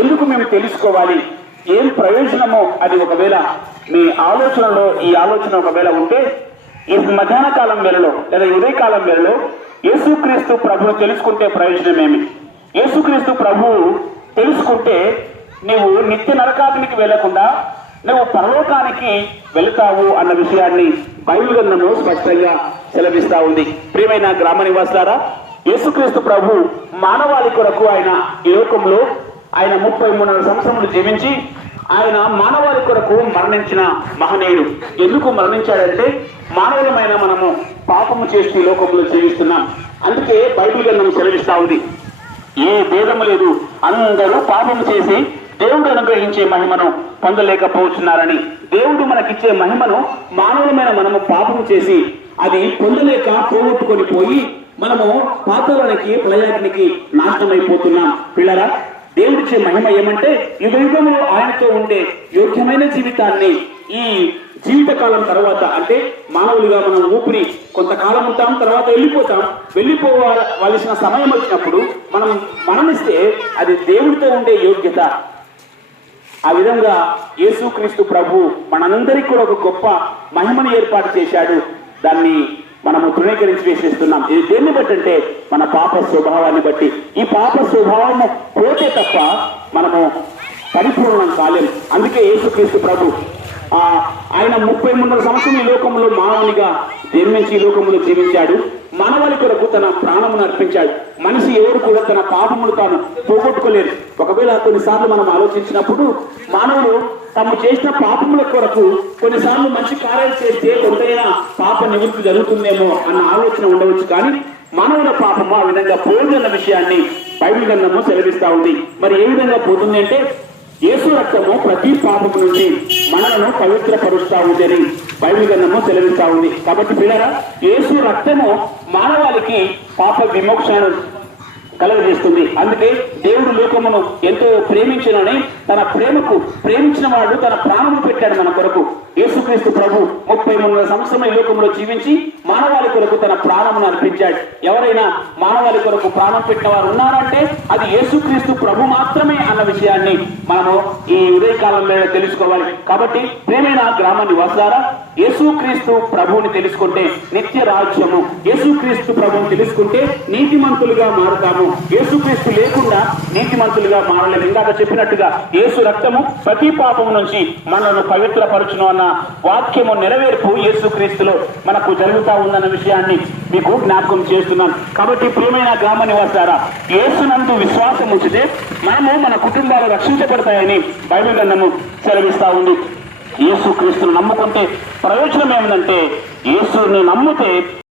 ఎందుకు మేము తెలుసుకోవాలి, ఏం ప్రయోజనమో అది ఒకవేళ మీ ఆలోచనలో ఈ ఆలోచన ఒకవేళ ఉంటే, ఈ మధ్యాహ్న కాలం వేళలో లేదా ఉదయకాలం వేళలో యేసుక్రీస్తు ప్రభువు తెలుసుకుంటే ప్రయోజనమేమి? యేసుక్రీస్తు ప్రభువు తెలుసుకుంటే నీవు నిత్య నరకాగ్నికి వెళ్లకుండా నువ్వు పరలోకానికి వెళతావు అన్న విషయాన్ని బైబిల్ గ్రంథము స్పష్టంగా సెలవిస్తా ఉంది. ప్రియమైన గ్రామ నివాసులారా, యేసుక్రీస్తు ప్రభు మానవాళి కొరకు ఆయన ఈ లోకంలో ఆయన 33 సంవత్సరములు జీవించి ఆయన మానవాళి కొరకు మరణించిన మహనీయుడు. ఎందుకు మరణించాడంటే మానవులమైన మనము పాపము చేసి ఈ లోకంలో జీవిస్తున్నాం. అందుకే బైబిల్ గ్రంథం సెలవిస్తా ఉంది, ఏ భేదము లేదు, అందరూ పాపము చేసి దేవుడు అనుగ్రహించే మహిమను పొందలేకపోతున్నారని. దేవుడు మనకిచ్చే మహిమను మానవులమైన మనము పాపము చేసి అది పొందలేక పోగొట్టుకొని పోయి మనము పాతాళానికి ప్రళయానికి నాశనమైపోతున్నాం. పిల్లరా, దేవుడిచ్చే మహిమ ఏమంటే యుగ యుగంలో ఆయనతో ఉండే యోగ్యమైన జీవితాన్ని ఈ జీవితకాలం తర్వాత, అంటే మానవులుగా మనం ఊపిరి కొంతకాలం ఉంటాం, తర్వాత వెళ్ళిపోవలసిన సమయం వచ్చినప్పుడు మనం మరణిస్తే అది దేవుడితో ఉండే యోగ్యత. ఆ విధంగా యేసుక్రీస్తు ప్రభు మనందరికీ కూడా ఒక గొప్ప మహిమను ఏర్పాటు చేశాడు. దాన్ని మనము తృణీకరించి వేసేస్తున్నాం. ఇది దేన్ని బట్టి అంటే మన పాప స్వభావాన్ని బట్టి. ఈ పాప స్వభావము పోతే తప్ప మనము పరిపూర్ణం కాలేం. అందుకే యేసుక్రీస్తు ప్రభు ఆయన 33 సంవత్సరం ఈ లోకంలో మానవునిగా జన్మించి ఈ లోకంలో జీవించాడు. మానవాళి కొరకు తన ప్రాణమును అర్పించాడు. మనిషి ఎవరు కూడా తన పాపమును తాను పోగొట్టుకోలేరు. ఒకవేళ కొన్నిసార్లు మనం ఆలోచించినప్పుడు మానవులు తాము చేసిన పాపముల కొరకు కొన్నిసార్లు మంచి కార్యాలు చేస్తే కొంతైనా పాప నివృత్తి జరుగుతుందేమో అన్న ఆలోచన ఉండవచ్చు. కానీ మానవుల పాపము ఆ విధంగా పోయిందన్న విషయాన్ని బైబిల్ గ్రంథము సెలవిస్తా ఉంది. మరి ఏ విధంగా పోతుంది అంటే యేసు రక్తము ప్రతి పాపము నుంచి మనలను పవిత్రపరుస్తా ఉందని బైబిల్ గ్రంథము సెలవిస్తా ఉంది. కాబట్టి పిల్లరా, యేసు రక్తము మానవాళికి పాప విమోక్షను కలుగజేస్తుంది. అందుకే దేవుడు లోకమును ఎంతో ప్రేమించినని తన ప్రేమకు ప్రేమించిన వాడు తన ప్రాణము పెట్టాడు మన కొరకు. యేసుక్రీస్తు ప్రభు 33 సంవత్సరం ఈ లోకంలో జీవించి మానవాళి కొరకు తన ప్రాణమును అర్పించాడు. ఎవరైనా మానవాళి కొరకు ప్రాణం పెట్టిన వారు ఉన్నారంటే అది యేసుక్రీస్తు ప్రభు మాత్రమే అన్న విషయాన్ని మనము ఈ ఉదయకాలంలో తెలుసుకోవాలి. కాబట్టి ప్రేమైన గ్రామ నివాసులారా, యేసుక్రీస్తు ప్రభువుని తెలుసుకుంటే నిత్య రాజ్యము, యేసుక్రీస్తు ప్రభువుని తెలుసుకుంటే నీతిమంతులుగా మారుతాము. యేసుక్రీస్తు లేకుండా నీతిమంతులుగా మారలేము. ఇందాక చెప్పినట్టుగా యేసు రక్తము ప్రతి పాపం నుంచి మనను పవిత్రపరచును అన్న వాక్యము నెరవేర్పు యేసుక్రీస్తులో మనకు జరుగుతూ ఉందన్న విషయాన్ని మీకు జ్ఞాపకం చేస్తున్నాను. కాబట్టి ప్రియమైన గ్రామ నివాసారా, యేసునందు విశ్వాసం ఉంచితే మనము మన కుటుంబాలు రక్షించబడతాయని బైబిల్ గ్రంథము సెలవిస్తా ఉంది. యేసుక్రీస్తును నమ్ముకుంటే ప్రయోజనం ఏమిటంటే యేసుని నమ్మితే